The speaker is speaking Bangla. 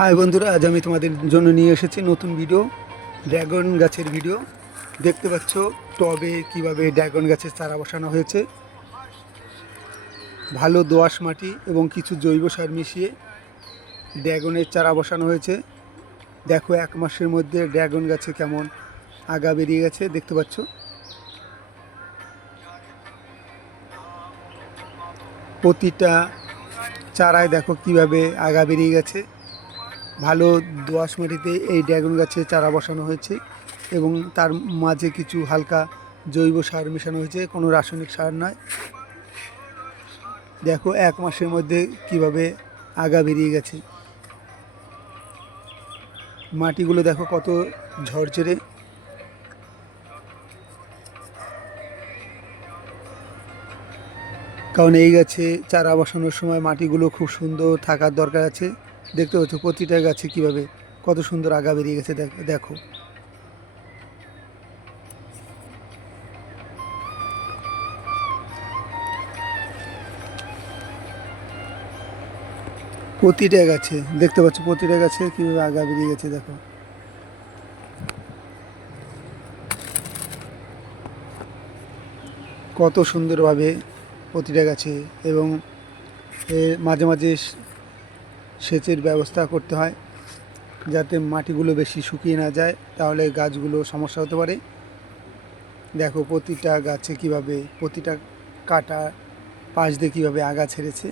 হাই বন্ধুরা, আজ আমি তোমাদের জন্য নিয়ে এসেছি নতুন ভিডিও, ড্রাগন গাছের ভিডিও। দেখতে পাচ্ছ টবে কিভাবে ড্রাগন গাছের চারা বসানো হয়েছে। ভালো দোআঁশ মাটি এবং কিছু জৈব সার মিশিয়ে ড্রাগনের চারা বসানো হয়েছে। দেখো 1 মাসের মধ্যে ড্রাগন গাছে কেমন আগা বেরিয়ে গেছে। দেখতে পাচ্ছ প্রতিটা চারায় দেখো কিভাবে আগা বেরিয়ে গেছে। ভালো দোআঁশ মাটিতে এই ড্রাগন গাছে চারা বসানো হয়েছে এবং তার মাঝে কিছু হালকা জৈব সার মেশানো হয়েছে, কোনো রাসায়নিক সার নয়। দেখো 1 মাসের মধ্যে কিভাবে আগা বেরিয়ে গেছে। মাটিগুলো দেখো কত ঝরঝরে। কারণ এই গাছে চারা বসানোর সময় মাটিগুলো খুব সুন্দর থাকার দরকার আছে। দেখতে পাচ্ছ প্রতিটা গাছে কিভাবে কত সুন্দর আগা বেরিয়ে গেছে। দেখো প্রতিটা গাছে, দেখতে পাচ্ছ প্রতিটা গাছে কিভাবে আগা বেরিয়ে গেছে। দেখো কত সুন্দরভাবে প্রতিটা গাছে, এবং এর মাঝে মাঝে সেচের ব্যবস্থা করতে হয় যাতে মাটিগুলো বেশি শুকিয়ে না যায়, তাহলে গাছগুলো সমস্যা হতে পারে। দেখো প্রতিটা গাছে কিভাবে, প্রতিটা কাটা পাশ দিয়ে কীভাবে আগা ছেড়েছে।